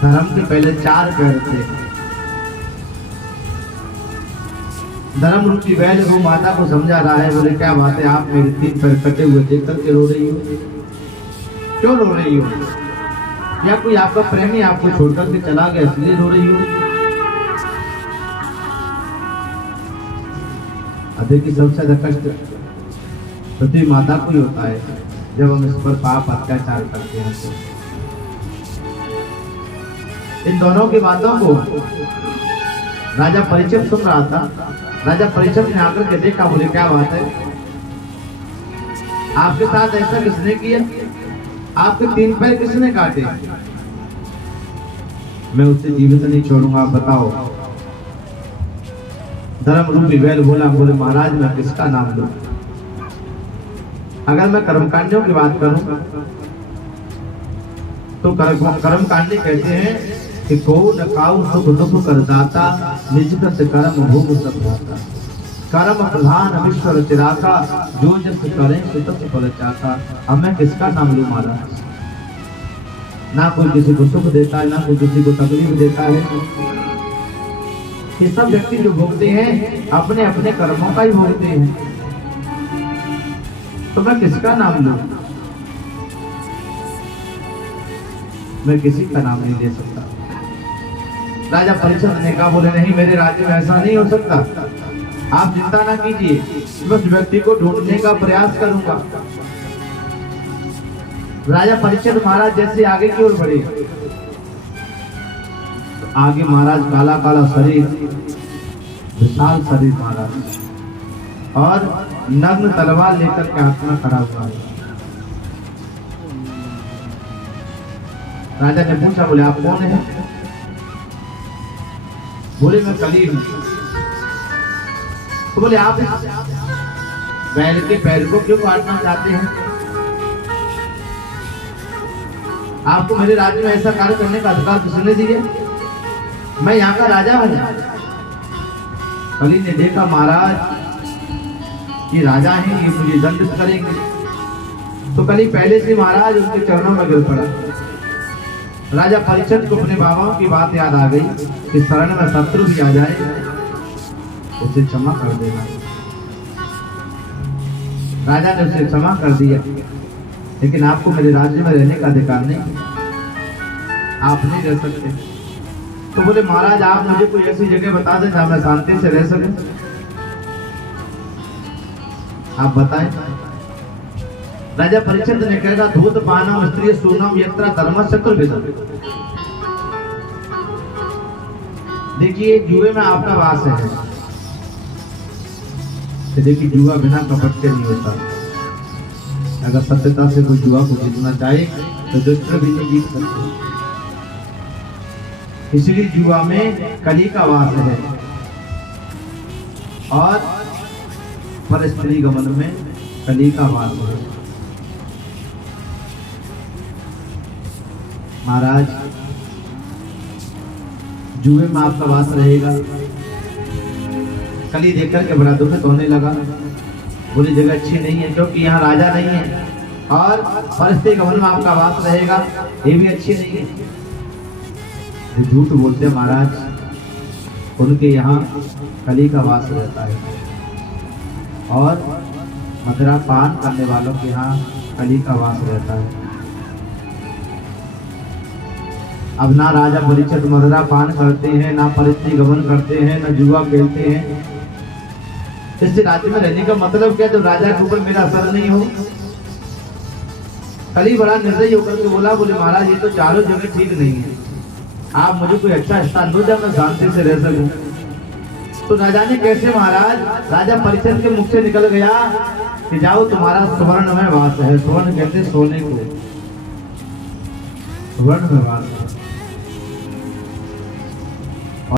धर्म के पहले 4 पैर थे। धर्म रूपी बैल वो माता को समझा रहा है, बोले क्या बात है, आप मेरे 3 पैर कटे हुए देख करके रो रही हो, क्यों रो रही हो? या कोई आपका प्रेमी आपको छोड़कर के चला गया इसलिए रो रही हो? अधिक की सबसे ज्यादा कष्ट पृथ्वी माता को ही होता है जब हम इस पर पाप अत्याचार करते हैं। तो इन दोनों की बातों को राजा परीक्षित सुन रहा था। राजा परीक्षित ने आकर के देखा, बोले क्या बात है, आपके साथ ऐसा किसने किया? आपके 3 पैर किसने काटे? मैं उसे जीवित नहीं छोड़ूंगा, आप बताओ। धर्म रूपी बैल बोला, बोले महाराज मैं किसका नाम दूं? अगर मैं कर्मकांडियों की बात करूं तो कर्मकांडी कहते हैं कि को न काऊ सुख दुख करदाता, निज कृत कर्म भोग सब भाता। कर्म प्रधान विश्व रचराता, जो जस करें सो तस फल चाहता। अब मैं किसका नाम लूं महाराज? ना कोई किसी को सुख देता है, ना कोई किसी को तकलीफ देता है। ये सब व्यक्ति जो भोगते हैं अपने अपने कर्मों का ही भोगते हैं, तो मैं किसका नाम लूं? मैं किसी का नाम नहीं दे सकता। राजा परीक्षित ने कहा, बोले नहीं, मेरे राज्य में ऐसा नहीं हो सकता, आप चिंता ना कीजिए, बस व्यक्ति को ढूंढने का प्रयास करूंगा। राजा परीक्षित महाराज जैसे आगे की ओर बढ़े, तो आगे महाराज काला काला शरीर, विशाल शरीर महाराज, और नग्न तलवार लेकर के हाथ में खड़ा हुआ है। राजा ने पूछा, बोले आप कौन है? बोले मैं कली हूं। तो बोले आप बैल के पैर को क्यों काटना चाहते हैं? आपको मेरे राज्य में ऐसा कार्य करने का अधिकार किसने दिया? मैं यहाँ का राजा हूं। कली ने देखा महाराज ये राजा हैं, ये मुझे दंडित करेंगे, तो कली पहले से महाराज उनके चरणों में गिर पड़ा। राजा परीक्षित को अपने बाबाओं की बात याद आ गई कि शरण में शत्रु भी आ जाए उसे क्षमा कर देना। राजा ने उसे क्षमा कर दिया, लेकिन आपको मेरे राज्य में रहने का अधिकार नहीं, आप नहीं रह सकते। तो बोले महाराज आप मुझे कोई ऐसी जगह बता दें जहां मैं शांति से रह सकूं, आप बताएं। राजा परीक्षित ने कहा, धूत पानम स्त्री सूनम यत्र धर्म चतुर्विधम। देखिए जुए में आपका वास है, तो देखिए जुआ बिना कपट के नहीं होता। अगर सत्यता से कोई जुआ को जीतना चाहे तो दुष्ट भी नहीं जीत सकते, इसलिए जुआ में कली का वास है, और पर स्त्री गमन में कली का वास है। महाराज जुए में आपका वास रहेगा। कली देखकर के बड़ा दुखित होने लगा, बोली जगह अच्छी नहीं है, क्योंकि यहाँ राजा नहीं है, और परिस्थिति गमन में आपका वास रहेगा, ये भी अच्छी नहीं है। जो झूठ बोलते महाराज, उनके यहाँ कली का वास रहता है, और मदिरा पान करने वालों के यहाँ कली का वास रहता है। अब ना राजा परीक्षित मदिरा पान करते हैं, ना परिस्थिति गमन करते हैं, ना जुआ खेलते हैं। इससे राज्य में रहने का मतलब क्या? जब राजा के ऊपर मेरा असर नहीं हो। कली बड़ा निर्दयी होकर के बोला, बोले महाराज ये तो चारों जगह ठीक नहीं है, आप मुझे कोई अच्छा स्थान दो जहाँ मैं शांति से रह सकूं। तो राजा ने कैसे महाराज, राजा परीक्षित के मुख से निकल गया कि जाओ तुम्हारा स्वर्ण में वास है। स्वर्ण कहते सोने को, स्वर्ण में वास है।